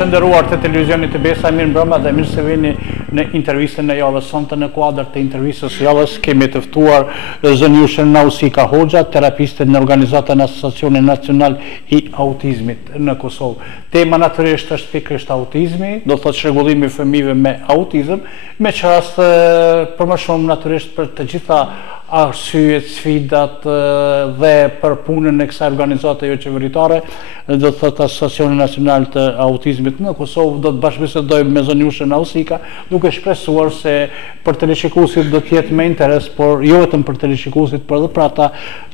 Të nderuar të televizionit të Besa, mirë mbrëma dhe mirë se vini në intervistën e javës sonte. Në kuadër të intervistës javës kemi të ftuar zënjushën Nausika Hoxha, terapiste në organizatën Asociacioni Nacional i Autizmit në Kosovë. Tema natyrisht është pikërisht autizmi, do thotë çrregullimi i fëmijëve me autizëm, me çast për më shumë natyrisht për të gjitha arsyet, sfidat dhe për punën e kësaj organizate jo qeveritare, do të thotë Asociacioni Nacional të Autizmit në Kosovë. Do të bashkëbisedojmë me zënjushën Nausika, duke shpresuar se për teleshikuesit do të jetë me interes, por jo vetëm për teleshikuesit, por edhe për ata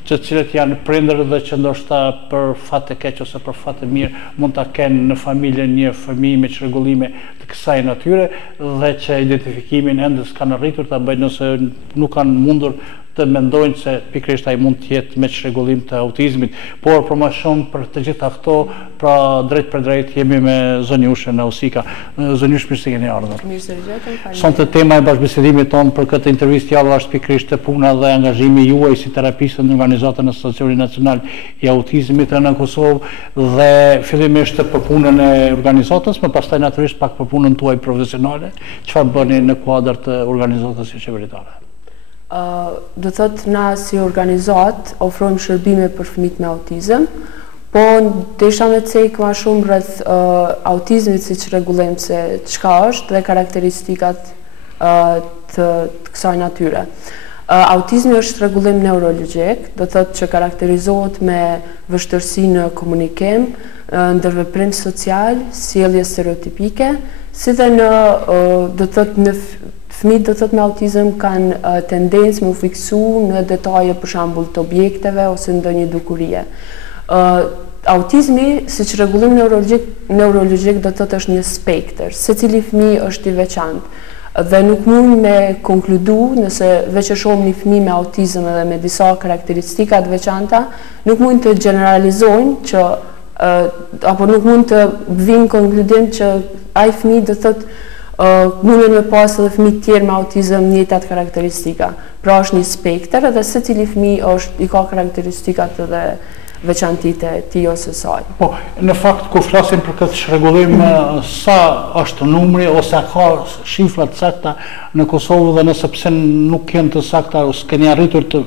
të cilët janë prindër dhe që ndoshta për fat të keq ose për fat të mirë mund ta kenë në familje një fëmijë me çrregullime të kësaj natyre dhe që identifikimin ende s'kanë arritur ta bëjnë ose nuk kanë mundur të mendojnë se pikërisht ai mund të jetë me çrregullim të autizmit, por për më shumë për të gjitha këto, pra drejt për drejt jemi me zënjushën Nausika. Zënjush, mirë se keni ardhur. Mirë se vjen. Sonte tema e bashkëbisedimit tonë për këtë intervistë javë është pikërisht puna dhe angazhimi juaj si terapiste në organizatën e Asociacionit Nacional i Autizmit në Kosovë dhe fillimisht për punën e organizatës, më pastaj natyrisht pak për punën tuaj profesionale. Çfarë bëni në kuadër të organizatës së qeveritare? Do thotë na si organizat ofrojmë shërbime për fëmijët me autizëm, po desha me cek ma shumë rreth autizmit si çrregullim se çka është dhe karakteristikat të kësaj natyre. Autizmi është çrregullim neurologjik, do thotë që karakterizohet me vështirësi në komunikim, ndërveprim social, sjellje stereotipike, si dhe në do thotë në fëmijët do thotë me autizëm kanë tendencë me u fiksu në detaje për shembull të objekteve ose ndonjë dukurie. Autizmi si çrregullim neurologjik do thotë është një spektër, secili fëmijë është i veçantë dhe nuk mund me konkludu nëse veç e shohim një fëmijë me autizëm edhe me disa karakteristika të veçanta, nuk mund të generalizojnë që apo nuk mund të vijnë konkludim që ai fëmijë do thotë mundën me pas edhe fëmijë tjerë me autizëm njëjtat karakteristika. Pra është një spektër edhe secili fëmijë i ka karakteristikat edhe veçantitë e tij ose saj. Po, në fakt kur flasim për këtë çrregullim, sa është numri ose ka shifra të sakta në Kosovë dhe nëse pse nuk janë të sakta ose keni arritur të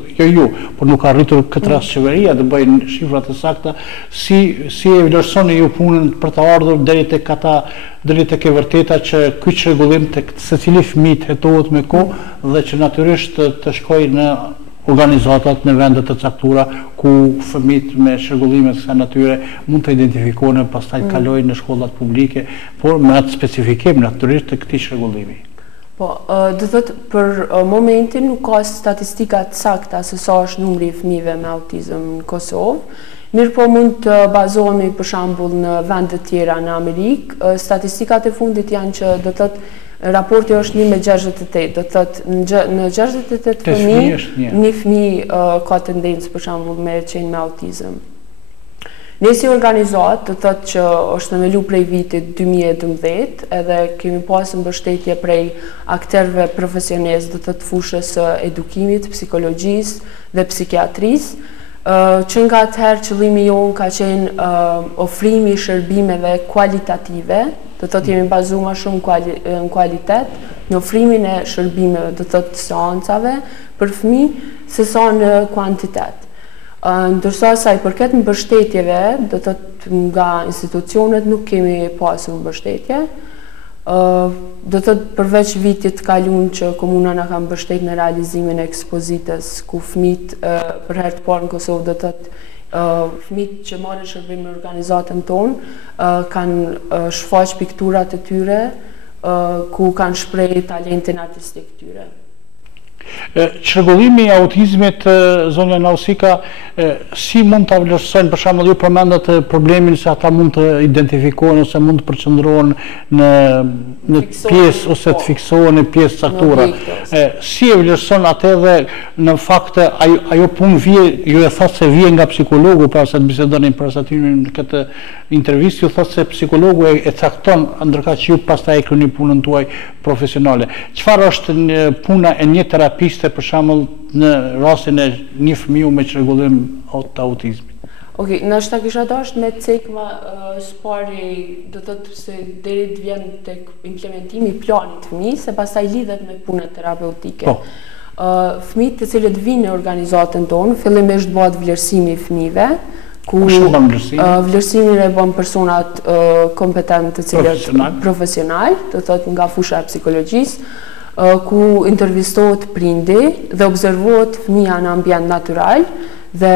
por nuk ka arritur këtë rast qeveria të bëjnë shifra të sakta, si e vlerësoni ju punën për të ardhur deri tek ata, deri tek e vërteta që ky çrregullim tek secili fëmijë të hetohet me kohë dhe që natyrisht të shkojë në organizatat në vendet të caktuara ku fëmijët me çrregullime të kësaj natyre mund të identifikohen e pastaj kalojnë në shkollat publike, por me atë specifikim natyrisht të këtij çrregullimi. Po, do thotë për momentin nuk ka statistika të sakta se sa është numri i fëmijëve me autizëm në Kosovë. Mirë po mund të bazohemi për shembull në vende të tjera në Amerikë. Statistikat e fundit janë që do thotë raporti është 1/68, do thotë në 68 fëmijë, një fëmijë ka tendencë për shembull me qenë me autizëm. Ne si organizat, do thotë që është themelu prej vitit 2012, edhe kemi pasur mbështetje prej aktorëve profesionistë, do thotë fushës së edukimit, psikologjisë dhe psikiatrisë, që nga atëherë qëllimi jonë ka qenë ofrimi i shërbimeve kualitative, do thotë jemi bazuar më shumë në kualitet, në ofrimin e shërbimeve, do thotë seancave për fëmijë, sesa në kuantitet. Ndërsa sa i përket mbështetjeve, do thotë nga institucionet nuk kemi pasur mbështetje. Do thotë përveç vitit të kaluar që komuna na ka mbështetur në realizimin e ekspozitës ku fëmijët për herë të parë në Kosovë, do thotë fëmijët që marrin shërbim në organizatën tonë kanë shfaq pikturat e tyre ku kanë shprehë talentin artistik të tyre. Çrregullimi i autizmit, zonja Nausika, si mund ta vlerësojnë, për shembull ju përmendët problemin se ata mund të identifikohen ose mund të përqendrohen në pjesë ose të fiksohen në pjesë caktuara. Si e vlerëson atë dhe në fakt ajo punë vije, ju e thotë se vije nga psikologu, para se të bisedonin para se aty në këtë intervistë, ju thotë se psikologu e cakton, ndërkaq që ju pastaj e kryeni punën tuaj profesionale. Çfarë është puna e një terapiste për shembull në rastin e një fëmiu me çrregullim të autizmit? Okej, nështë kisha dashur me cekma spari, do thotë se deri të vjen tek implementimi i planit të fëmijës, se pastaj lidhet me punët terapeutike. Fëmijët të cilët vinë në organizatën tonë, fillimisht bëhet vlerësimi i fëmijëve, ku vlerësimin e bën personat kompetent të cilët profesional, do thotë nga fusha e psikologjisë, ku intervistohet prindi dhe observohet fëmija në ambient natyral dhe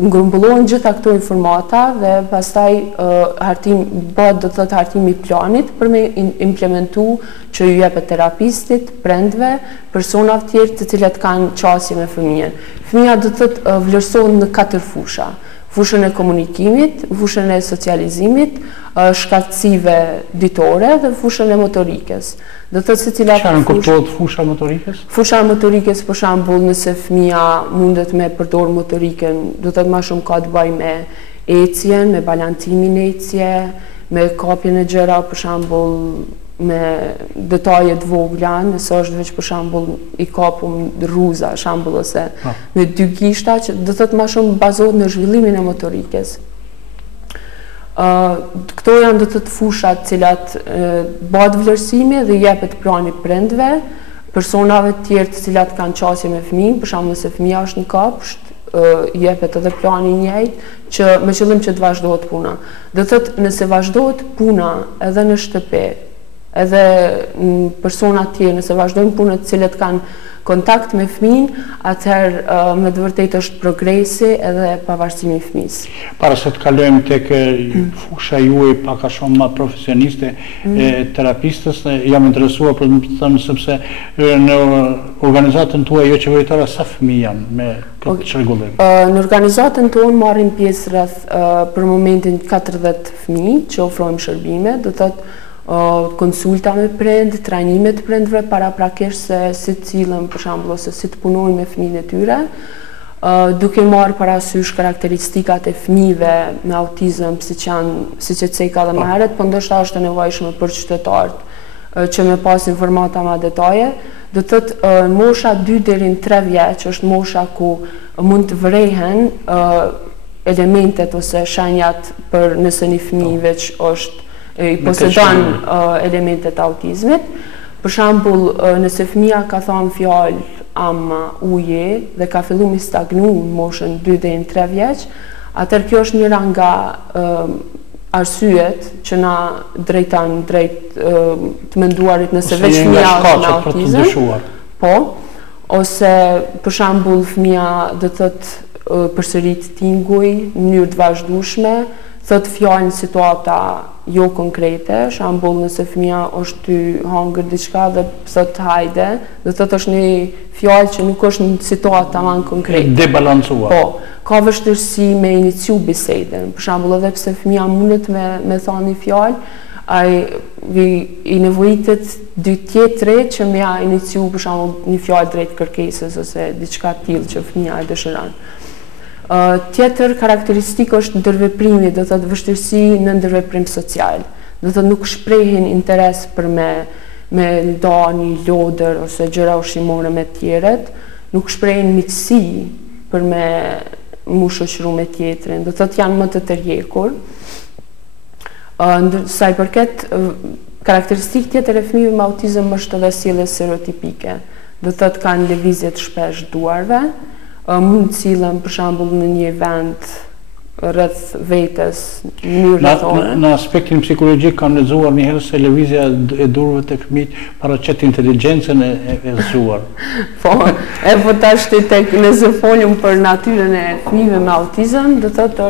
ngrumbullohen gjitha këto informata dhe pastaj bëhet do të thotë hartimi i planit për me implementu që ju jepet terapistit, prindve, personave tjerë të cilët kanë qasje me fëmijën. Fëmija do të thotë vlerësohet në 4 fusha. Fushën e komunikimit, fushën e socializimit, shkatësive ditore dhe fushën e motorikës. Çfarë kuptohet fusha motorikës? Fusha e motorikës, për shembull, nëse fëmia mundet me përdor motorikën, do të thotë më shumë ka të bëjë me ecjen, me balantimin e ecje, me kapjen e gjëra, për shembull, me detaje të vogla, nëse është veç për shembull i kapum rruza, shembull ose me 2 gishta, që do thotë më shumë bazohet në zhvillimin e motorikës. Këto janë do të thotë fushat cilat bëhet vlerësimi dhe jepet plani prindve, personave të tjerë të cilat kanë qasje me fëmijën, për shembull nëse fëmia është në kopsht, jepet edhe plani i njëjtë që me qëllim që të vazhdohet puna. Do thotë nëse vazhdohet puna edhe në shtëpi, edhe persona tjerë, nëse vazhdojnë punët të cilët kanë kontakt me fëmijën, atëherë me të vërtetë është progresi edhe pavarësimi i fëmijës. Para se të kalojmë tek fusha juaj pak a shumë më profesioniste e terapistës, jam interesuar për të thënë sepse në organizatën tuaj jo qeveritare sa fëmijë janë me këtë çrregullim? Në organizatën tonë marrin pjesë rreth për momentin 40 fëmijë që ofrojmë shërbime, do thotë konsulta me prind, trajnime të prindve paraprakisht se si të cilën për shembull ose si të punojnë me fëmijën e tyre, duke marrë parasysh karakteristikat e fëmijëve me autizëm, siç e ceka edhe më herët, po ndoshta është e nevojshme për qytetarët që me pas informata më detaje. Do thotë mosha 2 deri në 3 vjeç është mosha ku mund të vrehen elementet ose shenjat për nëse një fëmijë veç është i posedon elementet autizmit. Për shembull, nëse fëmia ka thënë fjalë amma, uje dhe ka filluar mi stagnu në moshën 2 deri në 3 vjeç, atëherë kjo është njëra nga arsyet që na drejton drejt të menduarit nëse veç fëmia ka autizëm. Po, ose për shembull fëmia do thotë përsërit tinguj në mënyrë të vazhdueshme, thot fjalë në situata jo konkrete, shembull nëse fëmia është ty hangër diçka dhe thot hajde, do thotë është një fjalë që nuk është në situata tamam konkrete. Debalancuar. Po, ka vështirësi me iniciu bisedën. Për shembull edhe pse fëmia mundet me thënë një fjalë, i nevojitet 2 tjetre që me ja iniciu për shembull një fjalë drejt kërkesës ose diçka tillë që fëmia e dëshiron. Tjetër karakteristikë është ndërveprimi, do thotë vështirësi në ndërveprim social. Do thotë nuk shprehin interes për me nda një lodër ose gjëra ushqimore me tjerët, nuk shprehin miqësi për me mu shoqëru me tjetrin, do thotë janë më të tërhekur. Sa i përket karakteristikë tjetër e fëmijëve me autizëm është edhe sjellje stereotipike. Do thotë kanë lëvizje të shpesh duarve, mund të sillen për shembull në një vend rreth vetes në mënyrë rrethore. Në aspektin psikologjik kam lexuar një herë se lëvizja e durve tek fëmijët paraqet inteligjencën e zgjuar. Po, po tash tek nëse folim për natyrën e fëmijëve me autizëm, do thotë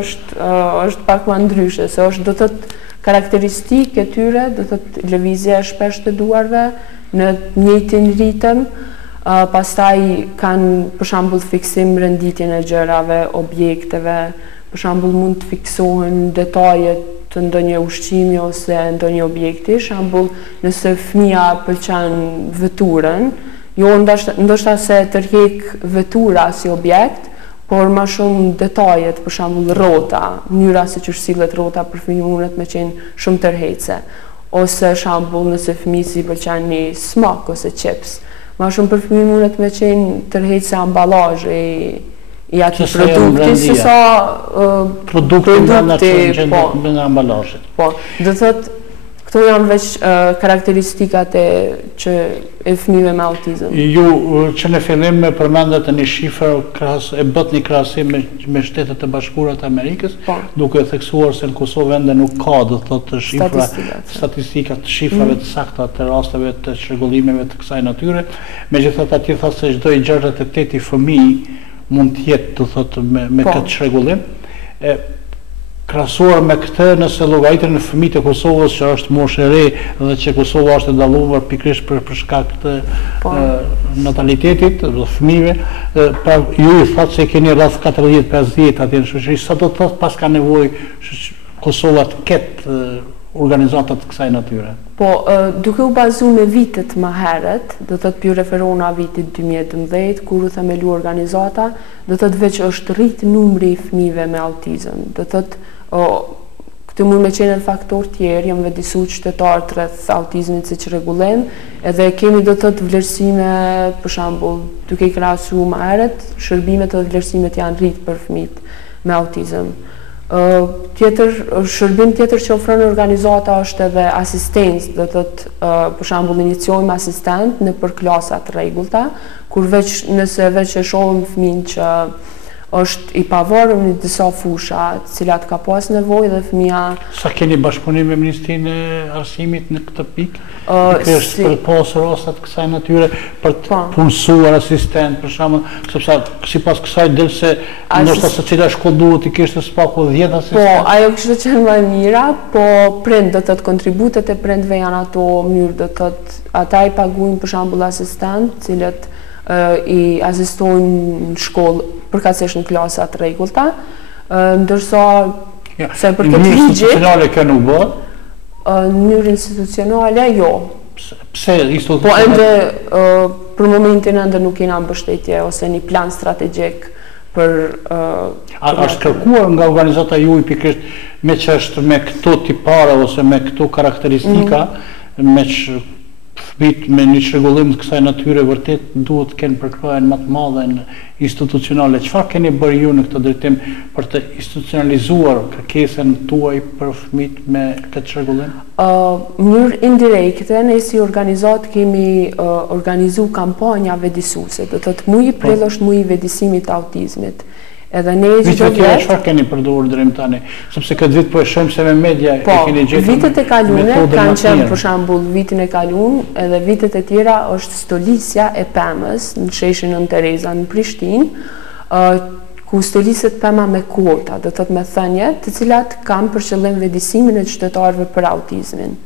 është pak më ndryshe, se është do thotë karakteristikë e tyre, do thotë lëvizja e shpesh të duarve në njëjtin ritëm. Pastaj kanë për shembull fiksim renditjen e gjërave, objekteve, për shembull mund të fiksohen detajet të ndonjë ushqimi ose ndonjë objekti, shembull nëse fëmia pëlqen veturën, jo ndoshta se tërheq vetura si objekt, por më shumë detajet, për shembull rrota, mënyra se që sillet rrota për fëmijën mundet me qenë shumë tërheqëse, ose shembull nëse fëmijës i pëlqen një smak ose chips. Ma shumë për fëmijën mundet me qenë tërheqëse amballazhi i ati produkti, se sa produkti në ambalazhit. Po, dhe thot, këto janë veç karakteristikat e fëmijëve me autizëm. Ju që në fillim përmendet një shifër e bët një krahasim me Shtetet e Bashkuara të Amerikës, duke theksuar se në Kosovë ende nuk ka, do thotë, shifra statistikat të shifrave të sakta të rasteve të çrregullimeve të kësaj natyre. Megjithatë atje thotë se çdo 68 fëmijë mund të jetë, do thotë, me këtë çrregullim. Krahasuar me këtë, nëse llogaritën në fëmijët e Kosovës që është moshë e re dhe që Kosova është e dalluar pikërisht për shkak të natalitetit dhe fëmijëve, pra ju i thotë se keni rreth 40-50 atje në shoqëri, sa do të thotë pas ka nevojë Kosova të ketë organizata të kësaj natyre? Po, duke u bazuar me vitet më herët, do të thotë pi referona vitit 2012 kur u themelu organizata, do të thotë veç është rrit numri i fëmijëve me autizëm. Do të thotë këtë mund me qenë në faktor tjerë, jam vedisu qytetarët rreth autizmit si çrregullim, edhe kemi do të thotë vlerësime, për shembull, duke i krahasu më herët, shërbimet dhe vlerësimet janë rrit për fëmijët me autizëm. Shërbim tjetër që ofron organizata është edhe asistencë, do të thotë, për shembull, iniciojmë asistent në për klasa të rregullta, kur nëse veç e shohim fëmin që është i pavarur në disa fusha, cilat ka pas nevojë dhe fëmia. Sa keni bashkëpunim me Ministrinë e Arsimit në këtë pikë? Është për pasur raste të kësaj natyre për të punësuar asistent, për shembull, sepse sipas kësaj del se ndoshta se cila shkollë duhet i kishte spaku 10 asistent. Po, ajo kishte qenë më e mira, po prind do të thotë kontributet e prindve janë ato mënyrë, do të thotë ata i paguajnë për shembull asistent, cilët i asistojnë në shkollë përkatësisht në klasa të rregullta, ndërsa se për këtë ligj institucionale kjo nuk bëhet? Në mënyrë institucionale jo. Pse institucionale? Po ende për momentin ende nuk kena mbështetje ose një plan strategjik për është kërkuar nga organizata juaj pikërisht me ç'është me këto tipare ose me këto karakteristika, me fëmijët me një çrregullim të kësaj natyre vërtet duhet të kenë përkrahjen më të madhe në institucionale. Çfarë keni bërë ju në këtë drejtim për të institucionalizuar kërkesën tuaj për fëmijët me këtë çrregullim? Në mënyrë indirekte, ne si organizat kemi organizuar kampanja vedisuese. Do të thotë muji prill është muji i vedisimit të autizmit. Edhe ne çdo vit çfarë keni përdorur deri më tani, sepse këtë vit po e shohim se me media e keni gjetur. Vitet e kaluara kanë qenë për shembull vitin e kaluar, edhe vitet e tjera është stolisja e pemës në sheshin Nën Tereza në Prishtinë, ku stoliset pema me kuota, do të thotë me thënie, të cilat kanë për qëllim vedisimin e qytetarëve për autizmin.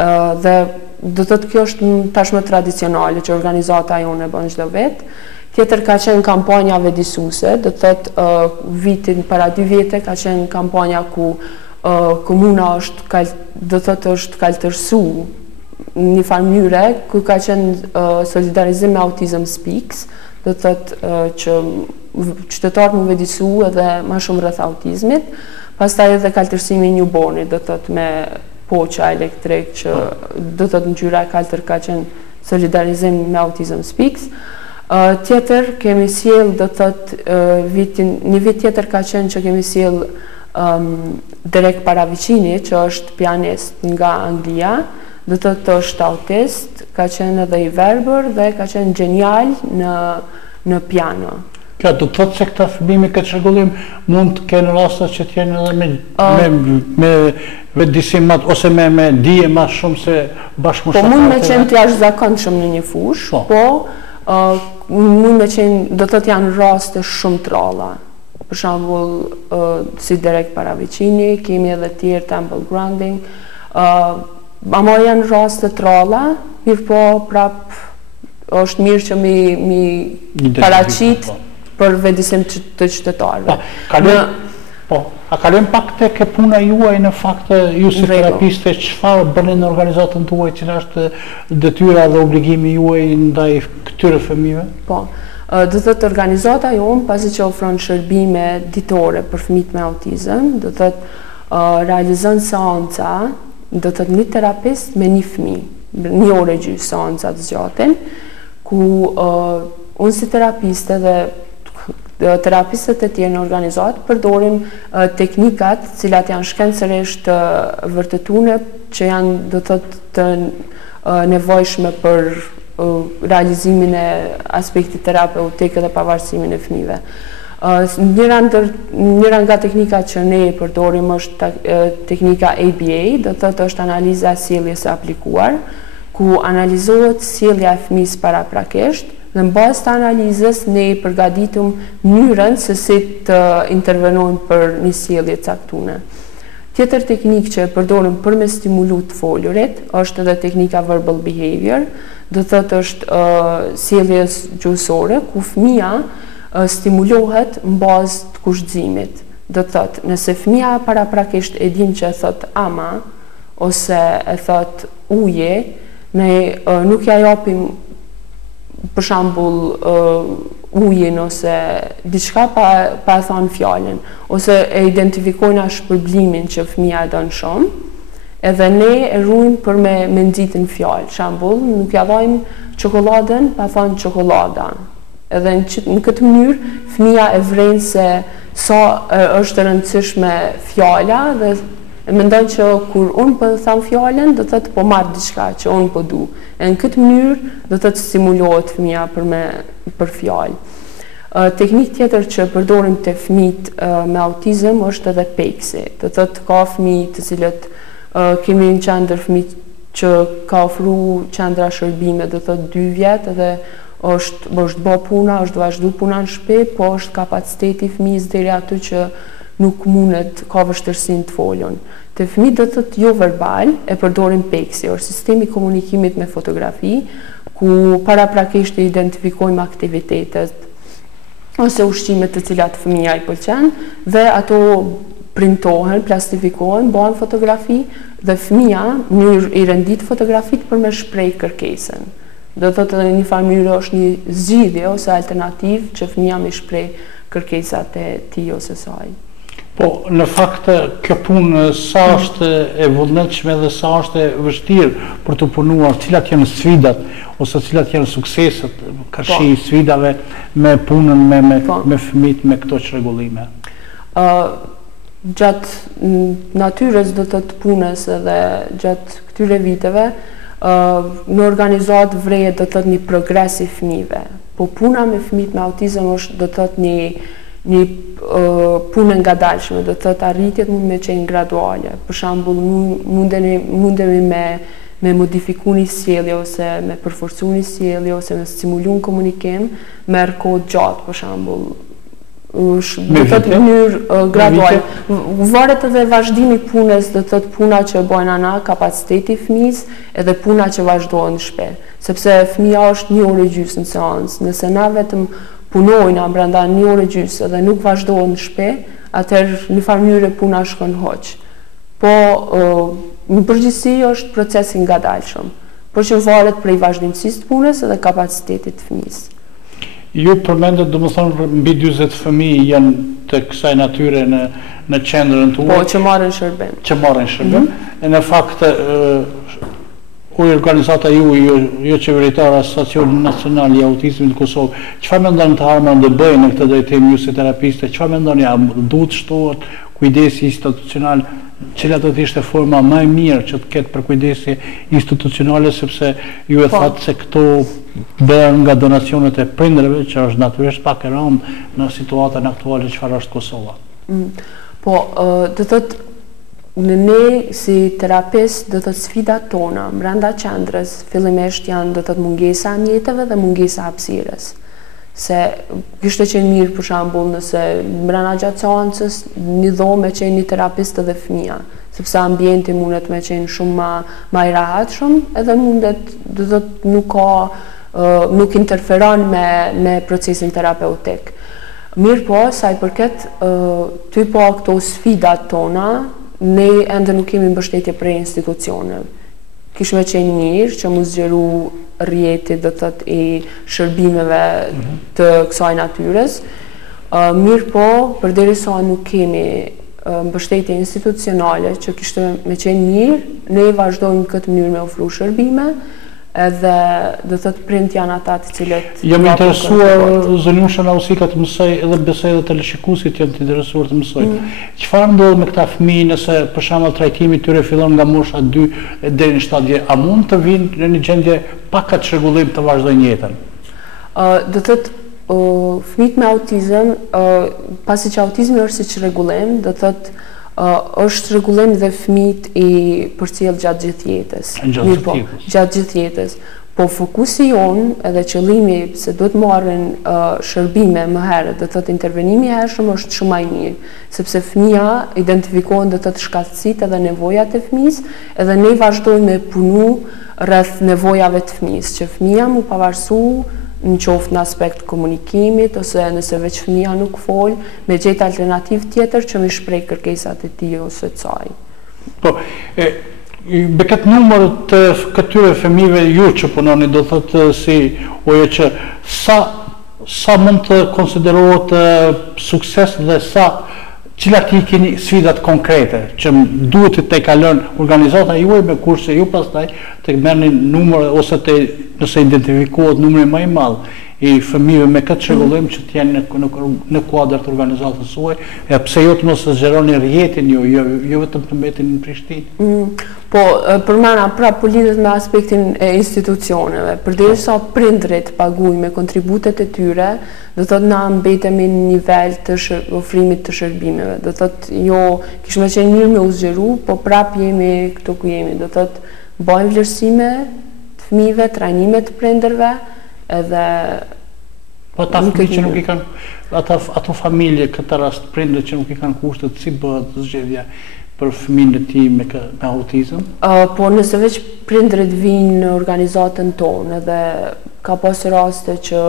Dhe do të thotë kjo është tashmë tradicionale që organizata jonë e bën çdo vit. Tjetër ka qenë kampanja vedisuese, do të thotë vitin para 2 vite ka qenë kampanja ku komuna është kaltërsu në një farë mënyre, ku ka qenë solidarizim me Autism Speaks, do të thotë që qytetarët më vedisu edhe më shumë rreth autizmit, pastaj edhe kaltërsimi i newbornit, do të thotë me poqa elektrik që do të thotë ngjyra e kaltër ka qenë solidarizim me Autism Speaks. Tjetër kemi sjell, do të thotë një vit tjetër ka qenë që kemi sjell Derek Paravicini, që është pianist nga Anglia, do të thotë është autist, ka qenë edhe i verbër dhe ka qenë genial në piano. Kjo do të thotë se këta fëmijë me këtë çrregullim mund të kenë raste që të jenë edhe me vedisim ose me dije më shumë se bashkëmoshatare. Po mund me qenë të jashtëzakonshëm në një fushë, po mund me qenë, do të thotë janë raste shumë të ralla. Për shembull, si Derek Paravicini, kemi edhe tjerë Temple Grandin, ama janë raste të ralla, mirë po prap është mirë që mi paraqit për vedisim të qytetarëve. A kalojmë pak tek puna juaj në fakt, ju si terapiste, çfarë bëni në organizatën tuaj, cila është detyra dhe obligimi juaj ndaj këtyre fëmijëve? Po, do të thotë organizata jonë, pasi që ofron shërbime ditore për fëmijët me autizëm, do të thotë realizon seanca, do të thotë një terapist me një fëmijë, 1 orë e gjysmë seanca të zgjatin, ku unë si terapiste dhe terapistët e tjerë në organizat përdorim teknikat cilat janë shkencërisht vërtetune që janë do të nevojshme për realizimin e aspektit terapeutik dhe pavarësimin e fëmijëve. Njëra nga teknikat që ne përdorim është teknika ABA, do thotë është analiza e sjelljes së aplikuar, ku analizohet sjellja e fëmijës paraprakisht dhe në bazë të analizës ne përgatitëm mënyrën se si të intervenojmë për një sjellje caktuar. Tjetër teknikë që përdorim për me stimulu të folurit është edhe teknika verbal behavior, do thotë është sjelljes gjuhësore ku fëmia stimulohet në bazë të kushtzimit. Do thotë, nëse fëmia paraprakisht e din që e thot ama ose e thot uje, ne nuk ja japim për shembull ujin ose diçka pa thënë fjalën, ose e identifikojnë as shpërblimin që fëmia e don shumë, edhe ne e ruajmë për me nxitë në fjalë. Për shembull, nuk ja dhajmë çokoladën pa thënë çokolada. Edhe në këtë mënyrë fëmia e vren se sa është e rëndësishme fjala dhe mendon që kur unë po them fjalën, do thotë po marr diçka që unë po du. E në këtë mënyrë do thotë stimulohet fëmia për fjalë. Teknikë tjetër që përdorim te fëmijët me autizëm është edhe PECS-i. Do thotë ka fëmijë të cilët kemi një qendër fëmijë që ka ofruar qendra shërbime, do thotë 2 vjet edhe është bë puna, është vazhdu puna në shtëpi, po është kapaciteti i fëmijës deri aty që nuk mundet, ka vështirësinë të folun. Te fëmijët do thotë jo verbal e përdorim PECS-i, është sistemi i komunikimit me fotografi, ku paraprakisht e identifikojmë aktivitetet ose ushqimet të cilat fëmija i pëlqen dhe ato printohen, plastifikohen, bëhen fotografi dhe fëmija mënyrë i rendit fotografit për me shprej kërkesën. Do thotë edhe në një farë mënyrë është një zgjidhje ose alternativë që fëmija me shprej kërkesat e tij ose saj. Po, në fakt, kjo punë sa është e vullnetshme dhe sa është e vështirë për të punuar, cilat janë sfidat ose cilat janë sukseset, kërshi sfidave me punën me fëmijët me këto çrregullime. Gjatë natyrës do të punës edhe gjatë këtyre viteve, në organizat vrejet do të thotë një progres i fëmijëve. Po puna me fëmijët me autizëm është do të thotë një punë ngadalshme, do të thotë arritjet mund me qenë graduale. Për shembull, mundemi me modifiku një sjellje ose me përforcu një sjellje ose me stimulu në komunikim, merr kohë gjatë, për shembull. Do të thotë në mënyrë graduale. Varet edhe vazhdimi i punës, do të thotë puna që bën ana, kapaciteti i fëmijës, edhe puna që vazhdohet në shtëpi. Sepse fëmia është 1 orë gjysmë në seancë. Nëse na vetëm punojna brenda 1 orë gjysmë dhe nuk vazhdohet në shtëpi, atëherë në farë mënyrë puna shkon hoq. Po në përgjithësi është proces i ngadalshëm, por që varet prej vazhdimësisë të punës dhe kapacitetit të fëmijës. Ju përmendet, domethënë, mbi 40 fëmijë janë të kësaj natyre në qendrën tuaj. Po, që marrin shërbim. Që marrin shërbim. E në fakt, organizata jo qeveritare, Asociacioni Nacional i Autizmit të Kosovë, çfarë mendon të harmon të bëjnë në këtë drejtim ju si terapiste? Çfarë mendoni, duhet shtohet kujdesi institucional, cila do të ishte forma më e mirë që të ketë për kujdesi institucionale, sepse ju e thatë se këto bëhen nga donacionet e prindërve, që është natyrisht pak e rëndë në situatën aktuale çfarë është Kosova. Po, do thotë ne si terapist, do thotë sfidat tona brenda qendrës fillimisht janë do thotë mungesa e mjeteve dhe mungesa e hapësirës. Se kishte qenë mirë për shembull nëse brenda gjatë seancës një dhomë me qenë një terapist edhe fëmija, sepse ambienti mundet me qenë shumë më i rahatshëm, edhe mundet do thotë nuk interferon me procesin terapeutik. Mirë po, sa i përket ty po këto sfidat tona, ne ende nuk kemi mbështetje prej institucioneve. Kishme qenë mirë që mu zgjeru rrjetit do të thotë i shërbimeve të kësaj natyres. Mirë po, përderisa nuk kemi mbështetje institucionale që kishte me qenë mirë, ne vazhdojmë këtë mënyrë me ofru shërbime, edhe do thot prind janë ata të cilët jam interesuar Zënjusha Nausika të mësoj edhe besoj edhe teleshikuesit janë të interesuar të mësojnë. Çfarë ndodh me këta fëmijë nëse për shembull trajtimi i tyre fillon nga mosha 2 deri në 7 vjeç, a mund të vinë në një gjendje pa ka çrregullim të vazhdojnë jetën? Do thot fëmijët me autizëm, pasi që autizmi është si çrregullim, do thot është rregullim dhe fëmijët i përcjell gjatë gjithë jetës. Gjatë gjithë jetës. Po fokusi jonë edhe qëllimi se do të marrin shërbime më herët, do të thotë intervenimi i hershëm është shumë më i mirë, sepse fëmia identifikohen do të thotë shkatësitë edhe nevojat e fëmijës, edhe ne vazhdojmë me punu rreth nevojave të fëmijës, që fëmia mu pavarësu në qoftë në aspekt komunikimit, ose nëse veç fëmia nuk fol, me gjetë alternativ tjetër që me shprej kërkesat e tij ose të saj. Po, me këtë numër të këtyre fëmijëve ju që punoni, do thotë si oje që sa mund të konsiderohet sukses dhe cilat i keni sfidat konkrete që duhet të kalon organizata juaj me kurse ju pastaj të merrni numër ose nëse identifikohet numri më i madh i fëmijëve me këtë çrregullim që të jenë në kuadër të organizatës suaj, e pse jo të mos zgjeroni rrjetin jo vetëm të mbetin në Prishtinë. Po, përmana prapë po lidhet me aspektin e institucioneve, përderisa prindrit paguajnë me kontributet e tyre, do thotë na mbetemi në nivel të ofrimit të shërbimeve. Do thotë jo kishme qenë mirë me u zgjeru, po prapë jemi këtu ku jemi. Do thotë bëjmë vlerësime të fëmijëve, trajnime të prindërve, edhe po ata fëmijë që nuk i kanë ato familje, këtë rast prindër që nuk i kanë kushtet, si bëhet zgjedhja për fëmijën e tij me autizëm? Po nëse veç prindërit vinë në organizatën tonë, edhe ka pas raste që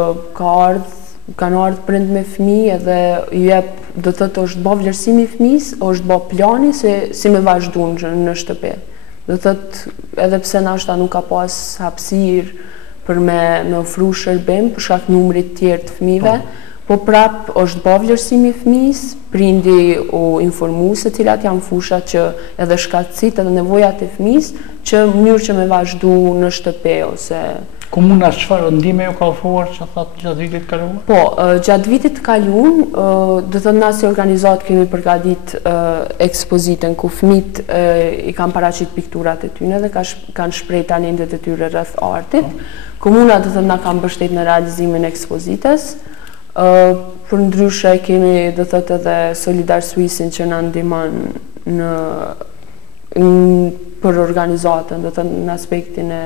kanë ardhur prind me fëmijë edhe do të thotë është bë vlerësimi i fëmijës, është bë plani se si me vazhduan në shtëpi. Do thotë edhe pse nashta nuk ka pas hapësirë për me ofru shërbim për shkak numrit të tjerë të fëmijëve, po prap është bë vlerësimi i fëmijës, prindi u informu se cilat janë fushat që edhe shkatësitë edhe nevojat e fëmijës, që mënyrë që me vazhdu në shtëpi ose Komuna çfarë ndihme ju ka ofruar që thatë gjatë vitit të kaluar? Po, gjatë vitit të kaluar, do të na si organizatë kemi përgatitur ekspozitën ku fëmijët i kanë paraqit pikturat e tyre dhe kanë shprehur talentet e tyre rreth artit. Komuna do të na ka mbështetur në realizimin e ekspozitës. Për ndryshe kemi do të thotë edhe Solidar Suisin që na ndihmon për organizatën, do të thotë në aspektin e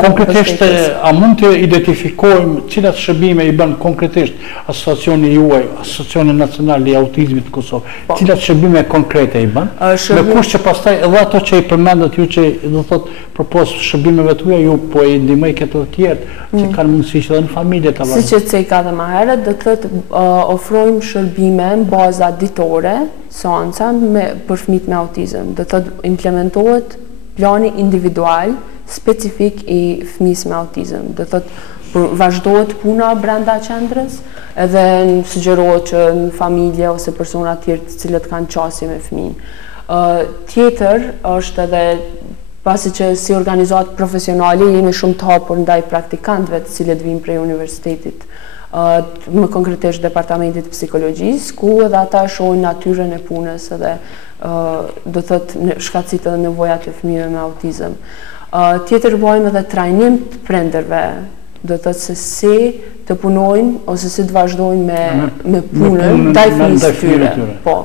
konkretisht, a mund të identifikojmë cilat shërbime i bën konkretisht asociacioni juaj, Asociacioni Nacional i Autizmit të Kosovë, cilat shërbime konkrete i bën? Me kush që pastaj edhe ato që i përmendët ju që do thotë përpos shërbimeve tuaja ju po i ndihmoj këto të tjerë që kanë mundësi që edhe në familje ta vazhdojnë. Siç e thëka edhe më herët, do thotë ofrojmë shërbime në baza ditore, seanca për fëmijët me autizëm. Do thotë implementohet plani individual specifik i fëmijës me autizëm. Do thotë vazhdohet puna brenda qendrës, edhe sugjerohet që në familje ose persona të tjerë të cilët kanë qasje me fëmijë. Tjetër është edhe pasi që si organizatë profesionale jemi shumë të hapur ndaj praktikantëve të cilët vijnë prej universitetit, më konkretisht departamentit të psikologjisë, ku edhe ata shohin natyrën e punës edhe do thotë shkatësitë edhe nevojat e fëmijëve me autizëm. Tjetër bëjmë edhe trajnim të prindërve, do të thotë se si të punojnë ose si të vazhdojnë me punën ndaj fëmijës së tyre. Po.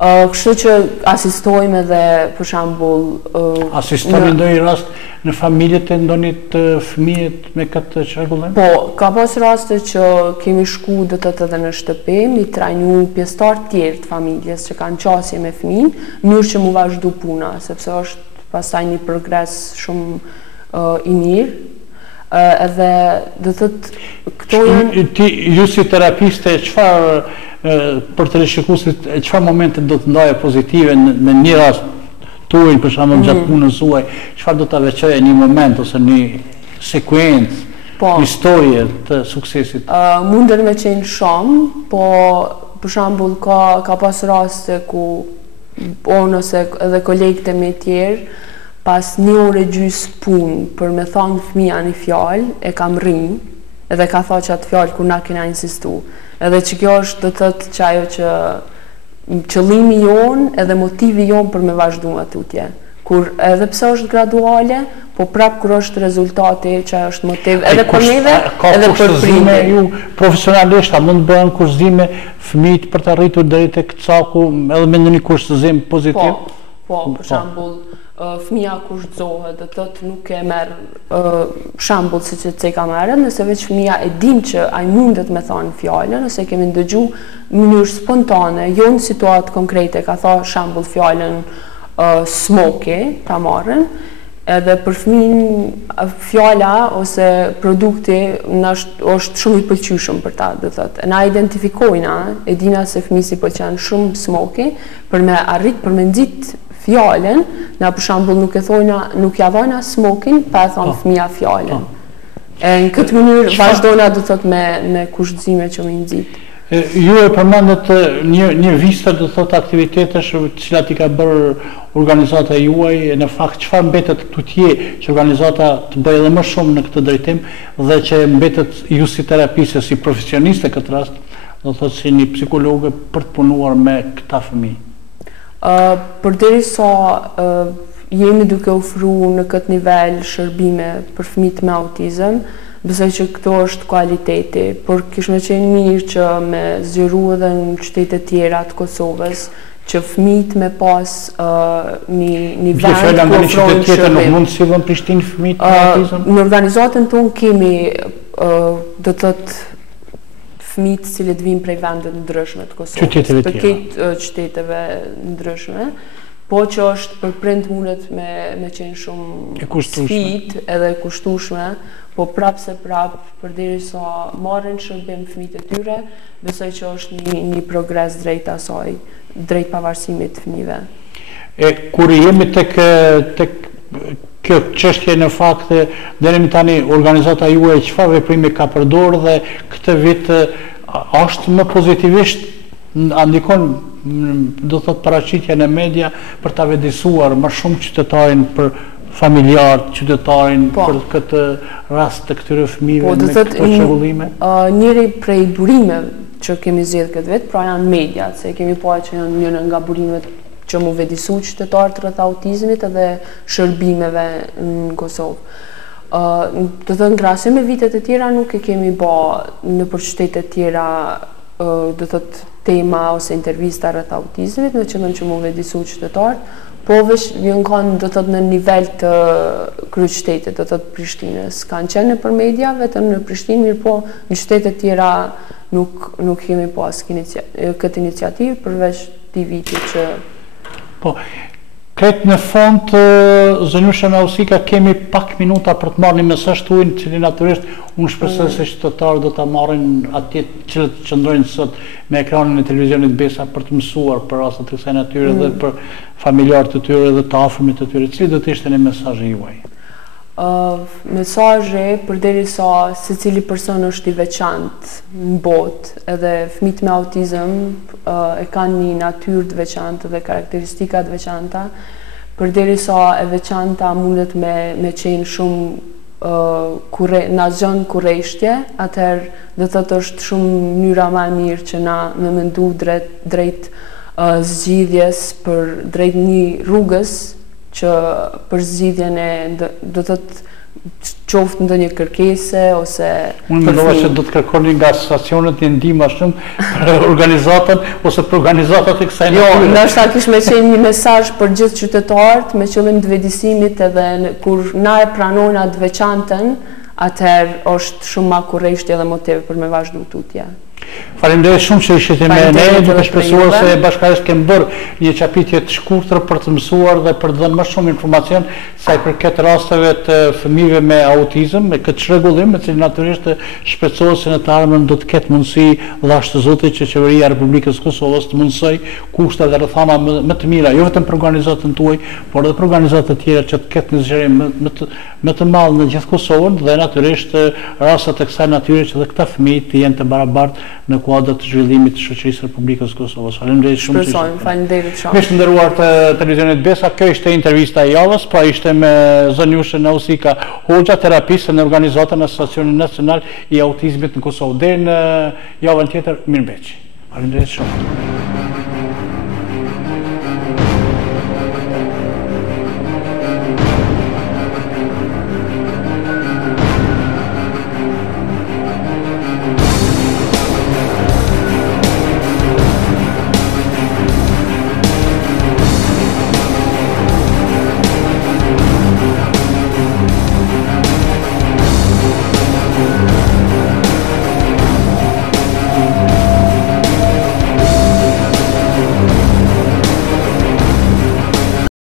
Kështu që asistojmë edhe për shembull asistojmë në ndonjë rast në familjet e ndonjit fëmijët me këtë çrregullim? Po, ka pas raste që kemi shku do të thotë edhe në shtëpi, mi trajnu pjesëtar të tjerë të familjes që kanë qasje me fëmijën, në mënyrë që mu vazhdu puna, sepse është pastaj një progres shumë i mirë, edhe do thotë këto janë... Ju si terapiste, çfarë për të rishikuesit, çfarë momente do të ndaje pozitive në një rast tuaj, për shembull gjatë punës suaj, çfarë do ta veçoje një moment ose një sekuencë, një historie të suksesit? Mundën me qenë shumë, po për shembull ka pas raste ku unë ose edhe kolegët e mi tjerë pas 1 orë e gjys punë për me thonë fëmija një fjallë, e kam rinj, edhe ka tha që atë fjallë kur na kena insistu. Edhe që kjo është do të thëtë që ajo që qëllimi jonë edhe motivi jonë për me vazhdu më tutje. Kur edhe pse është graduale, po prap kur është rezultati që është motiv edhe për neve, edhe për prindërit. Ju profesionalisht a mund të bëhen kurszime fëmijët për të arritur deri tek caku edhe me ndonjë kurszim pozitiv? Po, për shembull, fëmija kur gëzohet, do thotë nuk e merr shembull siç e ceka merret, nëse veç fëmija e din që ai mundet me thonë fjalën, nëse kemi ndëgju në mënyrë spontane, jo në situatë konkrete, ka thënë shembull fjalën smoke, ta marrën, edhe për fëmijën fjala ose produkti është shumë i pëlqyeshëm për ta, do thotë. Na identifikojna, e dina se fëmijës i pëlqen shumë smoke, për me arrit, për me nxit fjalën, na për shembull nuk ja dhojna smokin, pa e thonë fëmija fjalën. Në këtë mënyrë vazhdojna, do thotë, me kushtëzime që më nxit. Ju e përmendet një vistër, do thotë, aktivitetesh cilat i ka bërë organizata juaj, në fakt çfarë mbetet tutje që organizata të bëjë edhe më shumë në këtë drejtim dhe që mbetet ju si terapiste, si profesioniste këtë rast, do thotë si një psikologe për të punuar me këta fëmijë? Përderisa jemi duke ofruar në këtë nivel shërbime për fëmijët me autizëm, besoj që këto është kualiteti, por kishme qenë mirë që me zgjeru edhe në qytete tjera të Kosovës, që fëmijët me pas një vend ku ofrojnë shërbim. Nuk mund të sillen Prishtinë fëmijët me autizëm? Në organizatën tonë kemi, do të thotë, fëmijët cilët vinë prej vendet ndryshme të Kosovës, për këtë qyteteve ndryshme, po që është për prind mundet me qenë shumë sfidë edhe kushtueshme, po prap përderisa marrin shërbim fëmijët e tyre, besoj që është një progres drejt asaj, drejt pavarësimit të fëmijëve. Kur jemi tek kjo çështje në fakt, deri më tani organizata juaj çfarë veprimi ka përdorur dhe këtë vit është më pozitivisht ndikon, do thotë, paraqitja në media për ta vëdësuar më shumë qytetarin për familjarët, qytetarin për këtë rast të këtyre fëmijëve me këto çrregullime? Njëri prej burimeve që kemi zgjedhur këtë vit, pra janë mediat, se kemi parë që janë njëra nga burimet që mu vëdësu qytetarët rreth autizmit edhe shërbimeve në Kosovë. Do të ngrasim me vitet e tjera nuk e kemi bë në për qytete tjera, do thotë, tema ose intervista rreth autizmit, në qëllim që mu vëdësu qytetarët, po veç vjen kanë, do thotë, në nivel të kryeqytetit, do thotë Prishtinës. Kanë qenë nëpër media vetëm në Prishtinë, mirë po në qytete tjera nuk kemi pas këtë iniciativë përveç këtij viti që po. Këtë në fond, zënjushe Nausika, kemi pak minuta për të marrë një mesazh tuaj, cili natyrisht unë shpresoj se qytetarët do ta marrin atje që qëndrojnë sot me ekranin e televizionit Besa për të mësuar për raste të kësaj natyre dhe për familjarët e tyre dhe të afërmit të tyre. Cili do të ishte një mesazh juaj? Mesazhi përderisa secili person është i veçantë në botë, edhe fëmijët me autizëm e kanë një natyrë të veçantë dhe karakteristika të veçanta, përderisa e veçanta mundet me qenë shumë na zgjon kurreshtje, atëherë do thotë është shumë mënyra më e mirë që na me mendu drejt zgjidhjes drejt një rrugës që për zgjidhjen e do të qoftë ndonjë kërkese ose unë mendova që do të kërkoni nga asociacionet një ndihmë shumë për organizatën ose për organizatat e kësaj natyre. Jo, ndoshta kishme qenë një mesazh për gjithë qytetarët me qëllim të vëdësimit, edhe kur na e pranojnë atë veçantën, atëherë është shumë më kurreshtje dhe motiv për me vazhdu tutje. Faleminderit shumë që ishit me ne, duke shpresuar se bashkërisht kemi bërë një çapitje të shkurtër për të mësuar dhe për të dhënë më shumë informacion sa i përket rasteve të fëmijëve me autizëm, me këtë çrregullim, me cilin natyrisht shpresohet se në të ardhmen do të ketë mundësi llash të Zotit që qeveria e Republikës së Kosovës të mundsoj kushte dhe rrethana më të mira, jo vetëm për organizatën tuaj, por edhe për organizata të tjera që të ketë një zgjerim më të madh në gjithë Kosovën dhe natyrisht rastet e kësaj natyre që dhe këta fëmijë të jenë të barabartë në kuadër të zhvillimit të shoqërisë Republikës Kosovës. Faleminderit shumë. Shpresojmë, faleminderit shumë. Miq të nderuar të televizionit Besa, kjo ishte intervista e javës, pra ishte me zënjueshën Nausika Hoxha, terapiste në organizatën Asociacioni Nacional i Autizmit në Kosovë. Deri në javën tjetër, mirëmbëjtje. Faleminderit shumë.